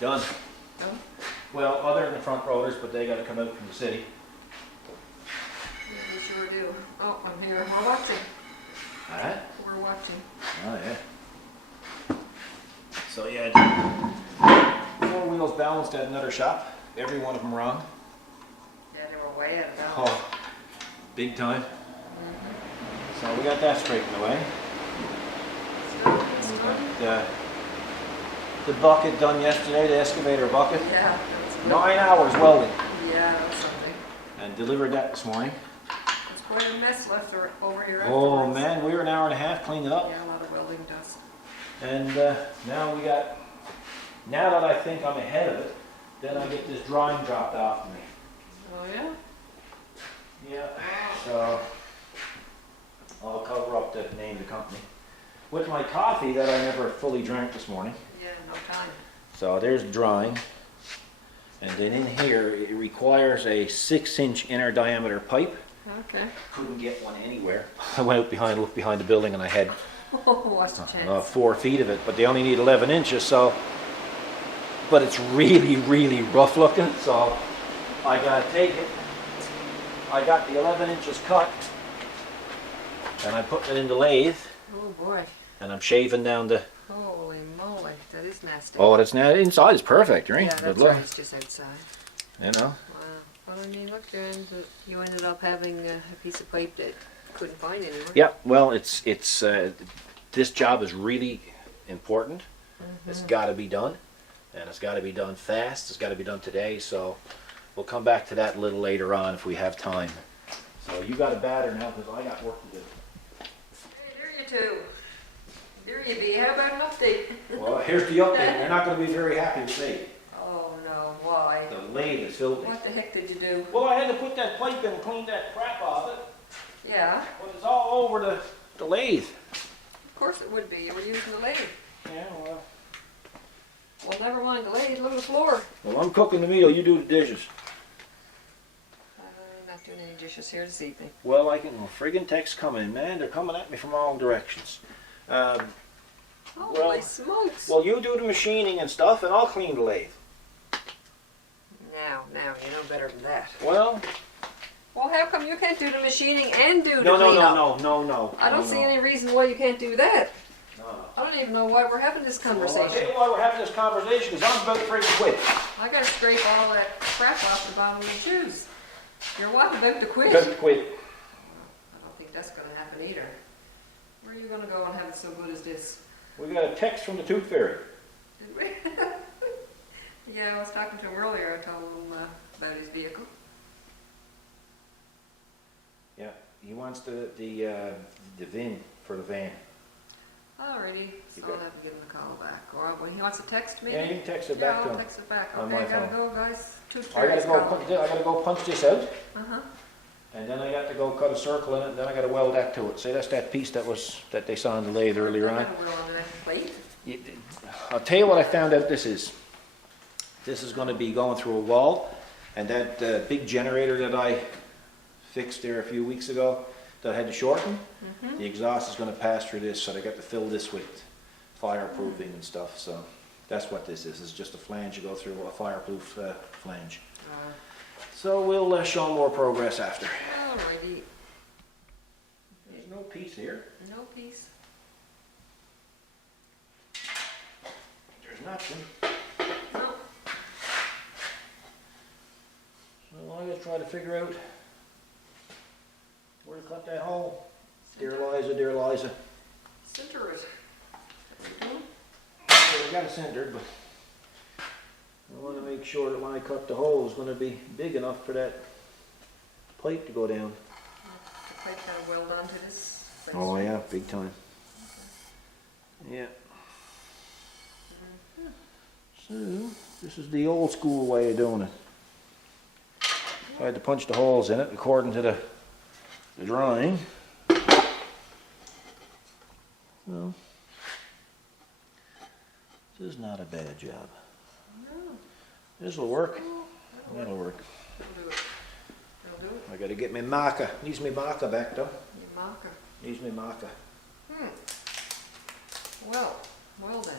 Done. Done? Well, other than the front rollers, but they got to come out from the city. Yeah, we sure do. Oh, I'm here. We're watching. Alright. We're watching. Oh yeah. So yeah, 4 wheels balanced at another shop. Every one of them wrong. Yeah, they were way out of balance. Oh, big time. So we got that straightened away. It's We good. got the bucket done yesterday, the excavator bucket. Yeah, that's good. 9 hours welding. Yeah, that's something. And delivered that this morning. There's quite a mess left over here Oh afterwards. man, we were an hour and a half cleaning it up. Yeah, a lot of welding dust. And now we got, now that I think I'm ahead of it, then I get this drawing dropped off to me. Oh yeah? Yeah. So I'll cover up the name of the company. With my coffee that I never fully drank this morning. Yeah, no time. So there's drawing. And then in here, it requires a 6-inch inner diameter pipe. Okay. Couldn't get one anywhere. I went out behind, looked behind the building, and I had Oh, what's the chance? 4 feet of it, but they only need 11 inches, so. But it's really, really rough looking, so I gotta take it. I got the 11 inches cut, and I put it in the lathe, Oh boy. and I'm shaving down the. Holy moly, that is nasty. Oh, it's now inside is perfect, right? Yeah, Good that's luck. right, it's just outside. You know. Wow. Well, I mean, look, you ended up having a piece of pipe that couldn't find anywhere. Yeah. Well, it's this job is really important. It's got to be done, and it's got to be done fast. It's got to be done today. So we'll come back to that a little later on if we have time. So you got a batter now because I got work to do. Hey, there you two. There you be. How about an update? Well, here's the update. They're not going to be very happy with me. Oh no, why? The lathe is filthy. What the heck did you do? Well, I had to put that pipe in and clean that crap off it. Yeah, But it's all over the lathe. of course it would be. You were using the lathe. Yeah, well. Well, never mind the lathe. Look at the floor. Well, I'm cooking the meal. You do the dishes. I'm not doing any dishes here this evening. Well, friggin' texts coming, man. They're coming at me from all directions. Holy smokes. Well, you do the machining and stuff, and I'll clean the lathe. Now, you know better than that. Well, Well, how come you can't do the machining and do the no. cleanup? I don't see any reason why you can't do that. No. I don't even know why we're having this Well, I'll conversation. tell you why we're having this conversation, because I'm about ready to quit. I gotta scrape all that crap off the bottom of the shoes. You're what, about to quit? About to quit. I don't think that's gonna happen either. Where are you gonna go and have it so good as this? We got a text from the Tooth Fairy. Did we? Yeah, I was talking to him earlier. I told him about his vehicle. Yeah, he wants the VIN for the van. Alrighty, so You I'll got- have to give him a call back. Or when he wants to text me? Yeah, you can text it Yeah, back to I'll him. text it back. on Okay, my I gotta phone. go, guys. Tooth I Fairy's calling me. gotta go punch this out, Uh-huh. and then I got to go cut a circle in it, and then I got to weld that to it. See, that's that piece that they saw on the lathe earlier I on. got a wheel on that plate. I'll tell you what I found out this is. This is going to be going through a wall, and that big generator that I fixed there a few weeks ago that I had to shorten, the exhaust is going to pass through this, so they got to fill this with fireproofing and stuff. So that's what this is. It's just a flange you go through, a fireproof flange. So we'll show more progress after. Alrighty. There's no piece here. No piece. There's nothing. No. So I gotta try to figure out where to cut that hole. Dear Liza, dear Liza. Center it. There we go. Well, I got it centered, but I want to make sure that when I cut the hole, it's going to be big enough for that pipe to go down. The pipe kind of weld onto this. Oh yeah, big time. Yeah. So, this is the old school way of doing it. So I had to punch the holes in it according to the drawing. Well, this is not a bad job. No. This will work. Oh, That'll work. That'll do it. That'll do it. I gotta get my marker. Needs me marker back though. Your marker. Needs me marker. Well then.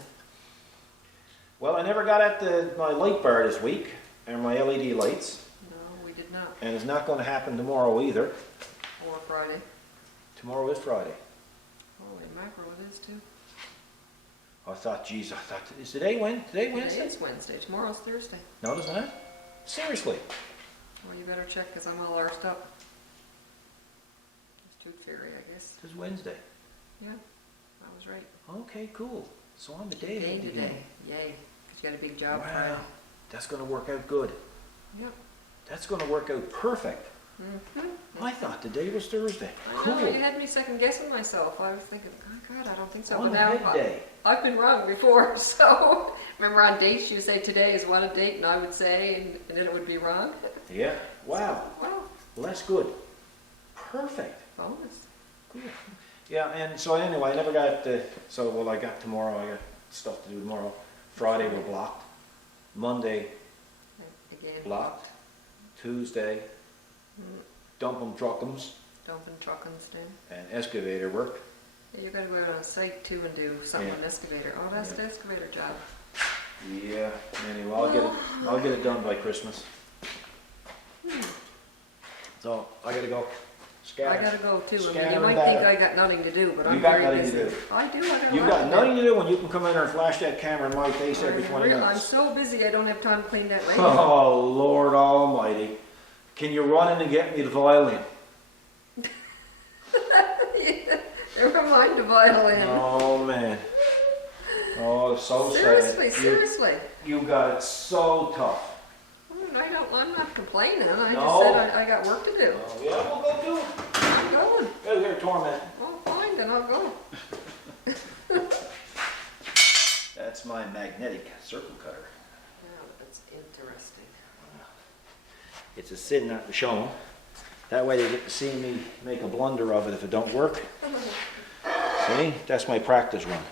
Well, I never got at my light bar this week, or my LED lights, No, we did not. and it's not going to happen tomorrow either. Or Friday. Tomorrow is Friday. Holy mackerel, it is too. I thought, geez, is today Wednesday? Today is Wednesday. Tomorrow's Thursday. No, it's not. Seriously. Well, you better check because I'm all arsed up. It's Tooth Fairy, I guess. It's Wednesday. Yeah, I was right. Okay, cool. So I'm a day ahead Day of you. today. Yay. 'Cause you got a big job Friday. Wow, that's going to work out good. Yep. That's going to work out perfect. Mm-hmm. I thought the day was Thursday. I know, you had me second guessing myself. I was thinking, oh God, I don't think so. On But the now head day. I've been wrong before, so remember on dates you say today is one a date, and I would say, and then it would be wrong. Yeah. Wow. Well, Well, that's good. Perfect. bonus. Cool. Yeah, and so anyway, I never got well, I got tomorrow. I got stuff to do tomorrow. Friday we're blocked. Monday Again, blocked. Tuesday dump 'em, truck 'ems, dumping truck and stuff. and excavator work. Yeah, you gotta go out on site too and do something Yeah. with an excavator. Oh, that's the excavator job. Yeah. Anyway, I'll get it done by Christmas. So I gotta go. I gotta go too. I mean, Scatter you and might batter. think I got nothing to do, but You I'm got very nothing to busy. do. I do. I got a You've lot got to do. nothing to do when you can come in there and flash that camera in my face every 20 I'm minutes. so busy I don't have time to clean that radio. Oh, Lord Almighty. Can you run in and get me the violin? Yeah, never mind the violin. Oh, man. Oh, it's so Seriously, sad. seriously. You got it so tough. I'm not complaining. I No. just said I got work to do. Oh, yeah, we'll go do it. I'm going. Go here, torment. Well, fine, then I'll go. That's my magnetic circle cutter. Yeah, that's interesting. It's a sin not to show them. That way they get to see me make a blunder of it if it don't work. See? That's my practice run.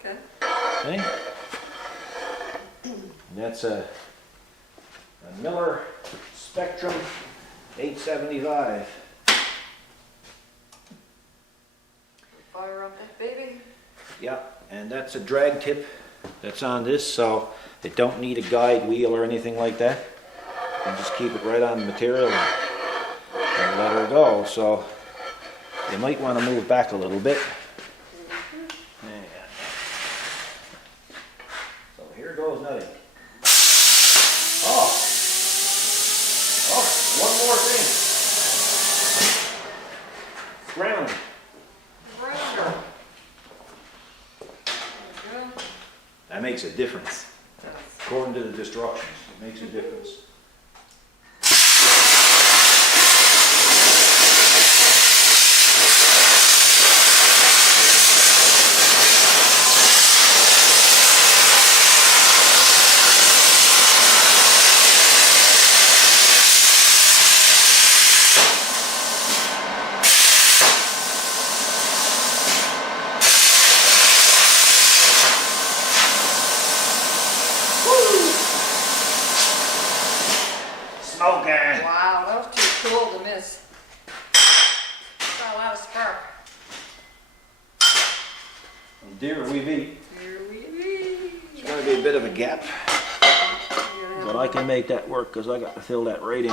Okay. See? And that's a Miller Spectrum 875. Fire up that baby. Yeah, and that's a drag tip that's on this, so it don't need a guide wheel or anything like that. You can just keep it right on the material and let her go. So you might want to move back a little bit. Yeah. So here goes nothing. Oh, one more thing. Ground. Rounder. There you go. That makes a difference. That's- According to the instructions, it makes a difference. Smoking! Wow, that was too cool to miss. Got a lot of spark. Deer we eat. Here we be. It's going to be a bit of a gap, but I can make that work because I got to fill that right in.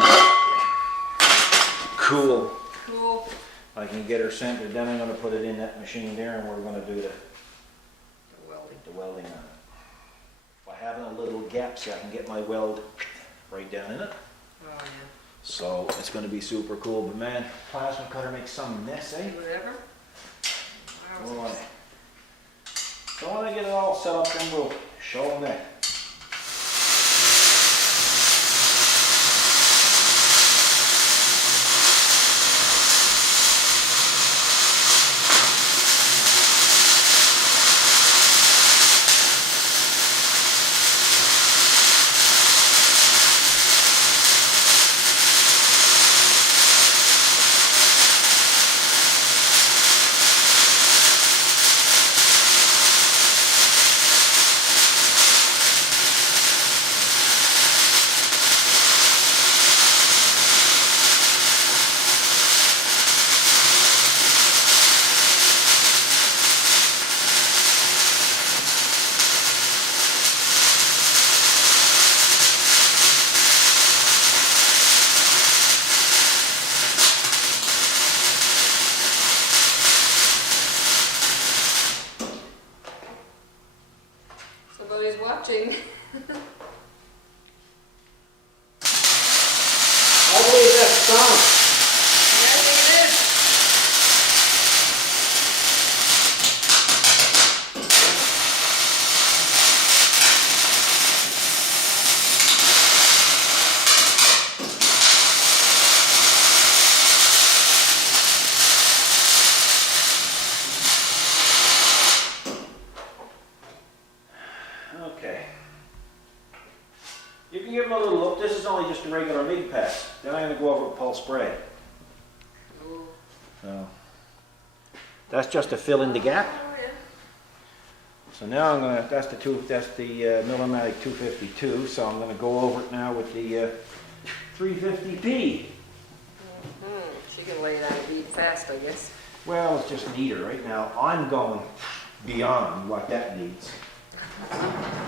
Cool. Cool. I can get her centered, then I'm going to put it in that machine there and we're going to do The welding. the welding on it. By having a little gap so I can get my weld right down in it. Oh yeah. So it's going to be super cool, but man, plasma cutter makes some mess, eh? Whatever. Wow. Boy. So when I get it all set up, then we'll show them that. watching. I believe that's strong. Yeah, I think it is. Okay. You can give them a little look. This is only just a regular MIG pass. Then I'm going to go over with pulse spray. Ooh. So that's just to fill in the gap. Oh, yeah. So now I'm going to, that's the Millimatic 252. So I'm going to go over it now with the 350P. She can lay it on a beat fast, I guess. Well, it's just neater right now. I'm going beyond what that needs.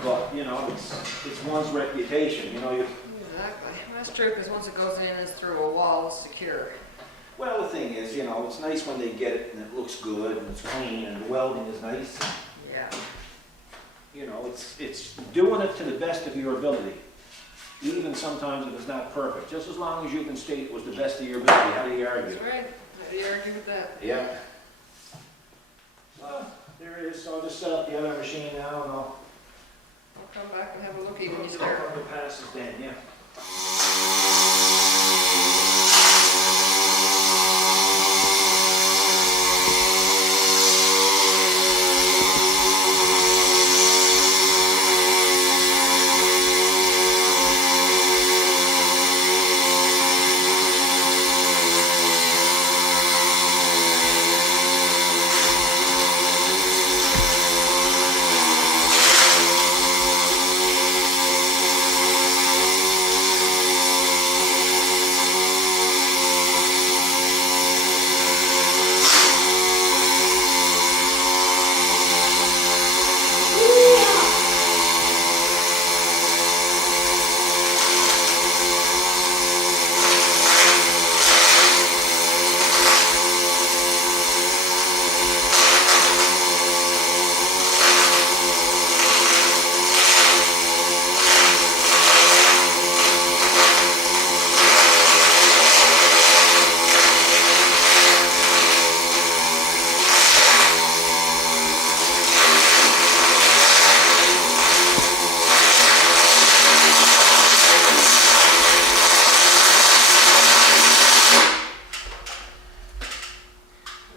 But, you know, it's one's reputation, you know. Exactly. That's true, because once it goes in, it's through a wall, it's secure. Well, the thing is, you know, it's nice when they get it and it looks good and it's clean and the welding is nice. Yeah. You know, it's doing it to the best of your ability. Even sometimes if it's not perfect. Just as long as you can state it was the best of your ability, how do you argue? That's right. How do you argue with that? Yeah. Well, there it is. So I'll just set up the other machine now and I'll Come back and have a looky when you start start. on the passes then, yeah.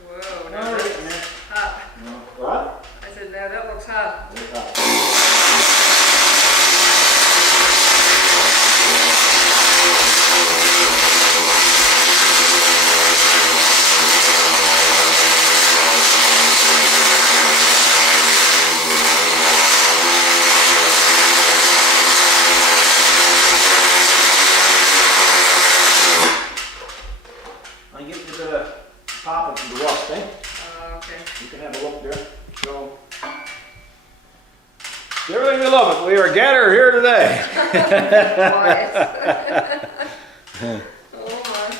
Whoa, All now right, that's man. hot. What? I said, now that looks hot. I get to the top of the rust, eh? Okay. You can have a look there. So, everything we love it. We are gathered here today. Quiet. Oh my.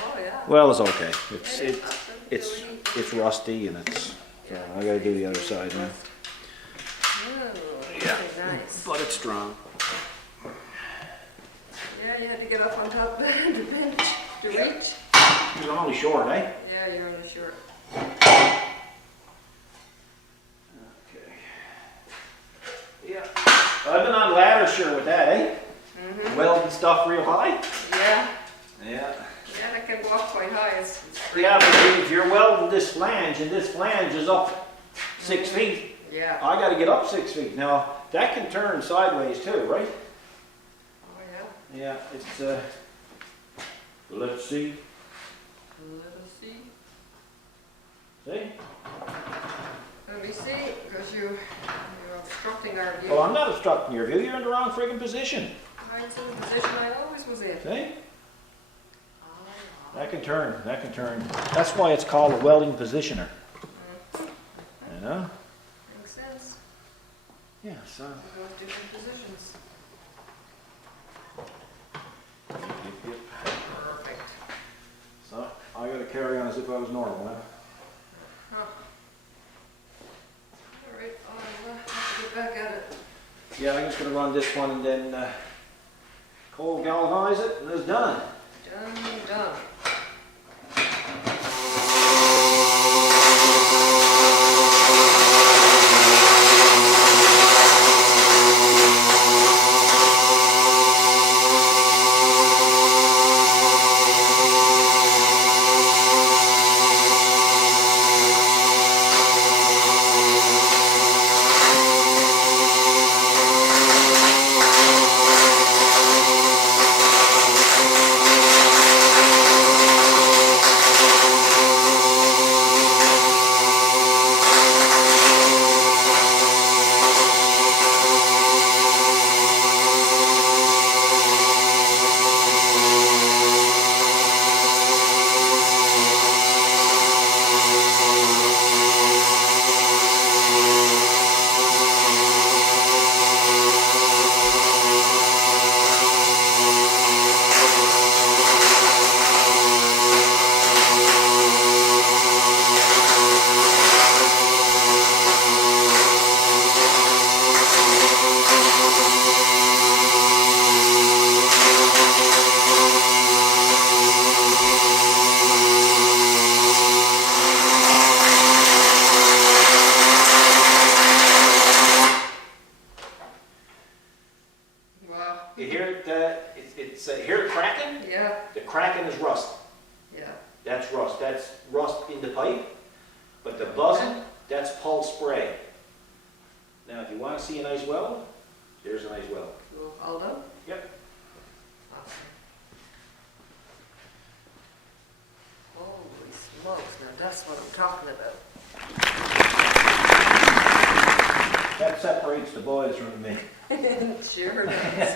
Oh yeah. Well, it's okay. It is It's rusty and it's. So I got to do the other side now. Oh, very nice. But it's strong. Yeah, you had to get up on top of the bench to reach. It's only short, eh? Yeah, you're on the short. Okay. Yeah. I've been on ladder sure with that, eh? Mm-hmm. Welding stuff real high. Yeah. Yeah. Yeah, that can go up quite high. It's Yeah, but if you're welding this flange and this flange is up 6 feet, yeah. I got to get up 6 feet. Now that can turn sideways too, right? Oh yeah. Yeah. It's let's see. Let us see. See? Let me see, because you're obstructing our view. Well, I'm not obstructing your view. You're in the wrong friggin' position. Mine's in the position I always was in. See? Oh, That can turn. That can turn. That's why it's called a welding positioner. You know? makes sense. Yeah. So. We go in different positions. Yep. Perfect. So I got to carry on as if I was normal. Huh? Huh. All right, I'll have to get back at it. Yeah, I'm just gonna run this one and then cold galvanize it, and it's done. Done. You hear it, hear it cracking? Yeah, The cracking is rust. yeah. That's rust. That's rust in the pipe. But the buzzing, that's pulse spray. Now, if you want to see a nice weld, there's a nice weld. Well, all done? Yep. Awesome. Holy smokes, now that's what I'm talking about. That separates the boys from the men. Sure does.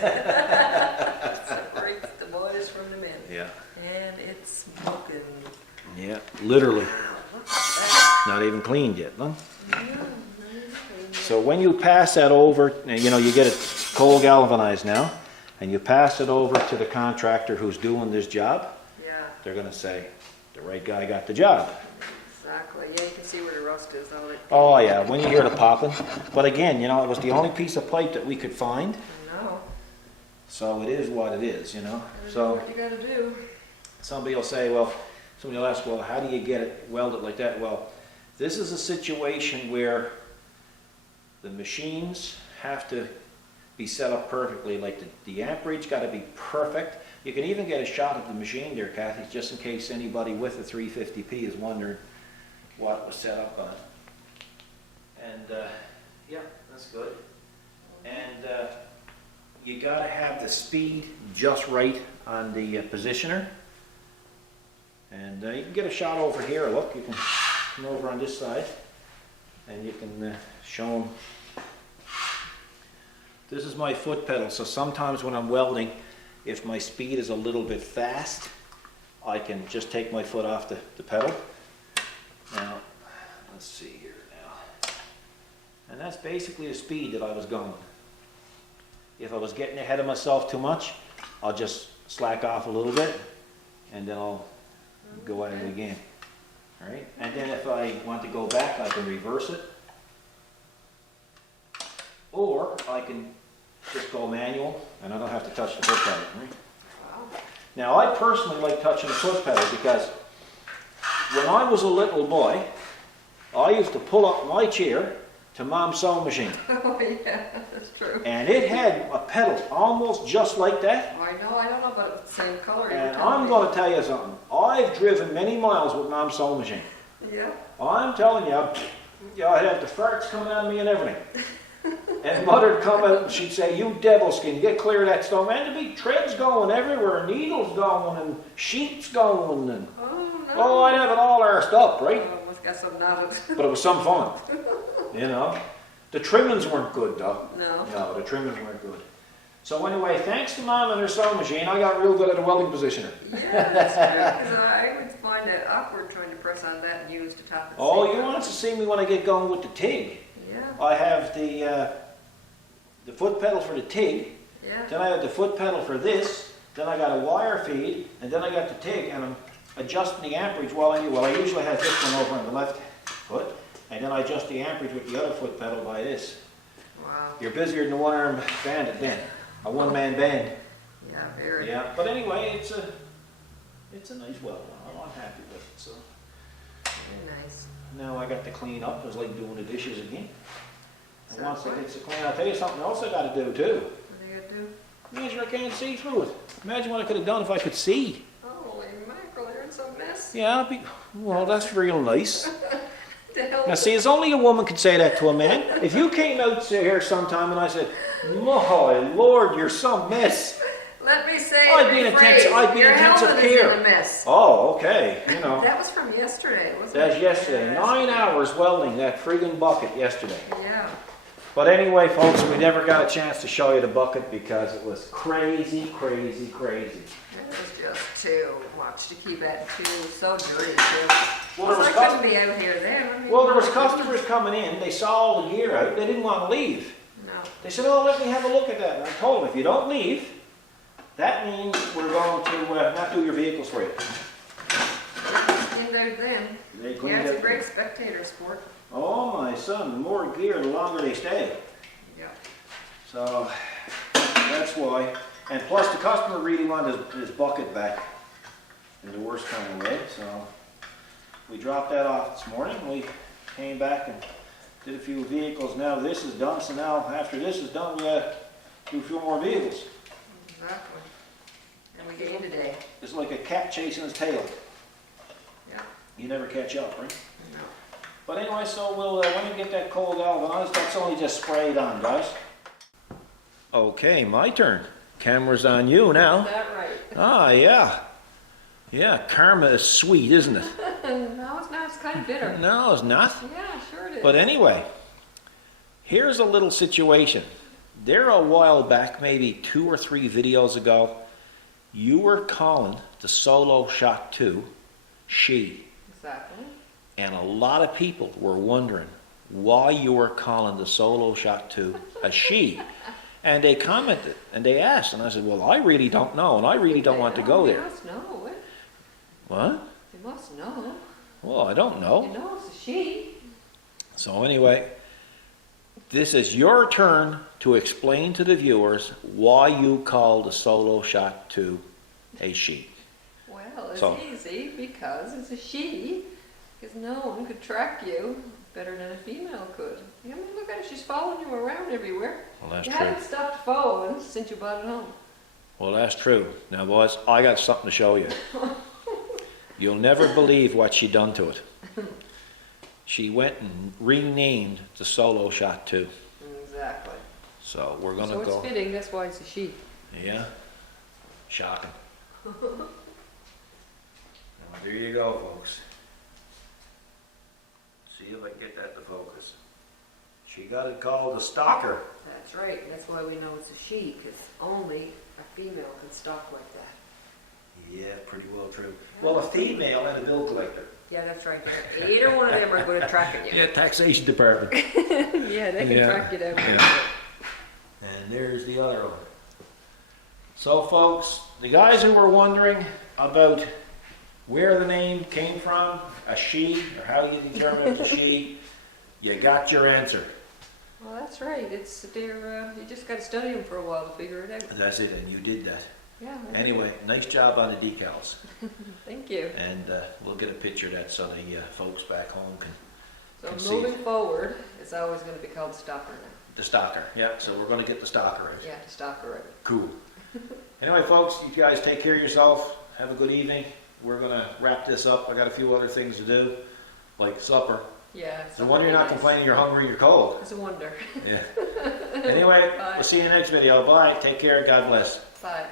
Separates the boys from the men. Yeah. And it's smoking. Yeah, literally. Wow, look at that. Not even cleaned yet, huh? Yeah, So when you pass that over, you know, you get it cold galvanized now, and you pass it over to the contractor who's doing this job, yeah, they're gonna say, the right guy got the job. exactly. Yeah, you can see where the rust is on it. Oh yeah, when you hear the popping. But again, you know, it was the only piece of pipe that we could find, No. so it is what it is, you know? Gotta do So what you gotta do. somebody will say, well, somebody will ask, well, how do you get it welded like that? Well, this is a situation where the machines have to be set up perfectly, like the amperage got to be perfect. You can even get a shot of the machine there, Kathy, just in case anybody with a 350p is wondering what was set up on it. And yeah, that's good. And you got to have the speed just right on the positioner. And you can get a shot over here. Look, you can come over on this side, and you can show them. This is my foot pedal, so sometimes when I'm welding, if my speed is a little bit fast, I can just take my foot off the pedal. Now, let's see here now. And that's basically the speed that I was going. If I was getting ahead of myself too much, I'll just slack off a little bit, and then I'll go at it again. All right? And then if I want to go back, I can reverse it. Or I can just go manual, and I don't have to touch the foot pedal. Right? Wow. Now, I personally like touching the foot pedal because when I was a little boy, I used to pull up my chair to Mom's sewing machine. Oh, yeah, that's true. And it had a pedal almost just like that. I know, I don't know about it, the same color. And I'm going to tell you something. I've driven many miles with Mom's sewing machine. Yeah. I'm telling you, I'd have the farts coming out of me and everything. And Mother'd come out and she'd say, you devilskin, get clear of that stuff. Man, there'd be treads going everywhere, needles going, and sheets going, and Oh, no. oh, I'd have it all arsed up, right? Oh, must got some knotted. But it was some fun, you know. The trimmings weren't good, though. No. No, the trimmings weren't good. So anyway, thanks to Mom and her sewing machine, I got real good at the welding positioner. Yeah, that's true. 'Cause I would find it awkward trying to press on that and use the top and Oh, see. you want to see me when I get going with the TIG? Yeah, I have the foot pedal for the TIG, yeah. then I have the foot pedal for this, then I got a wire feed, and then I got the TIG, and I'm adjusting the amperage while I usually have this one over on the left foot, and then I adjust the amperage with the other foot pedal by this. Wow. You're busier than a one-armed bandit then, a one-man band. Yeah, very. Yeah, but anyway, it's a nice weld one. I'm happy with it. So Very nice. now I got to clean up. It was like doing the dishes again. And So once it what? gets clean, I'll tell you something else I got to do too. What are you gonna do? Imagine I can't see through it. Imagine what I could have done if I could see. Holy mackerel, you're in some mess. Yeah, well, that's real nice. The hell? Now see, it's only a woman could say that to a man. If you came out here sometime and I said, "My Lord, you're some mess," Let me say I'd be in Your intensive helmet care. is in a mess. Oh, okay, you know. That was from yesterday, wasn't it? That's yesterday. Yeah, 9 hours welding that friggin' bucket yesterday. Yeah. But anyway, folks, we never got a chance to show you the bucket because it was crazy, crazy, crazy. It was just too much to keep at too. So dirty too. Well, there was I couldn't be out here then. I mean, Well, there was customers coming in. They saw all the gear out. They didn't want to leave. No. They said, "Oh, let me have a look at that." And I told them, if you don't leave, that means we're going to not do your vehicles for you. In there then. They Yeah, cleaned it's a up- great spectator sport. Oh, my son, the more gear, the longer they stay. Yeah. So that's why. And plus, the customer really wanted his bucket back in the worst kind of way. So we dropped that off this morning. We came back and did a few vehicles. Now this is done. So now after this is done, we got to do a few more vehicles. Exactly. And we gained today. It's like a cat chasing his tail. Yeah. You never catch up, right? No. But anyway, so we'll when you get that cold galvanized, that's only just sprayed on, guys. Okay, my turn. Camera's on you Is now. that right? Ah, yeah. Yeah, karma is sweet, isn't it? No, it's not. It's kind of bitter. No, it's not. Yeah, sure it is. But anyway, here's a little situation. There a while back, maybe 2 or 3 videos ago, you were calling the Solo Shot 2 she. Exactly. And a lot of people were wondering why you were calling the Solo Shot 2 a she. And they commented and they asked, and I said, well, I really don't know, and I really don't want to go They there. must know it. What? They must know. Well, I don't know. You know it's a she. So anyway, this is your turn to explain to the viewers why you call the Solo Shot 2 a she. Well, it's So- easy because it's a she. Because no one could track you better than a female could. I mean, look at her. She's following you around everywhere. Well, that's You true. haven't stopped following since you bought it home. Well, that's true. Now, boys, I got something to show you. You'll never believe what she done to it. She went and renamed the Solo Shot 2. Exactly. So we're gonna So it's go. fitting. That's why it's a she. Yeah. Shocking. Well, there you go, folks. See if I can get that to focus. She got it called a stalker. That's right. That's why we know it's a she. Because only a female can stalk like that. Yeah, pretty well true. Well, a female and a bill collector. Yeah, that's right. Either one of them are good at tracking you. Yeah, taxation department. Yeah, they can Yeah. track you down. Yeah. And there's the other one. So, folks, the guys who were wondering about where the name came from, a she, or how you determine it's a she, you got your answer. Well, that's right. It's they're you just got to study them for a while to figure it out. That's it, and you did that. Yeah. I did. Anyway, nice job on the decals. Thank you. And we'll get a picture of that so the folks back home can. So Can see moving it. forward, it's always going to be called stalker now. The stalker, yeah, so we're going to get the stalker out. Yeah, the stalker of it. Cool. Anyway, folks, you guys take care of yourself. Have a good evening. We're going to wrap this up. I got a few other things to do, like supper. Yeah. No wonder you're not complaining you're hungry and you're cold. It's a wonder. Yeah. Anyway, Bye. we'll see you in the next video. Bye. Take care. God bless. Bye.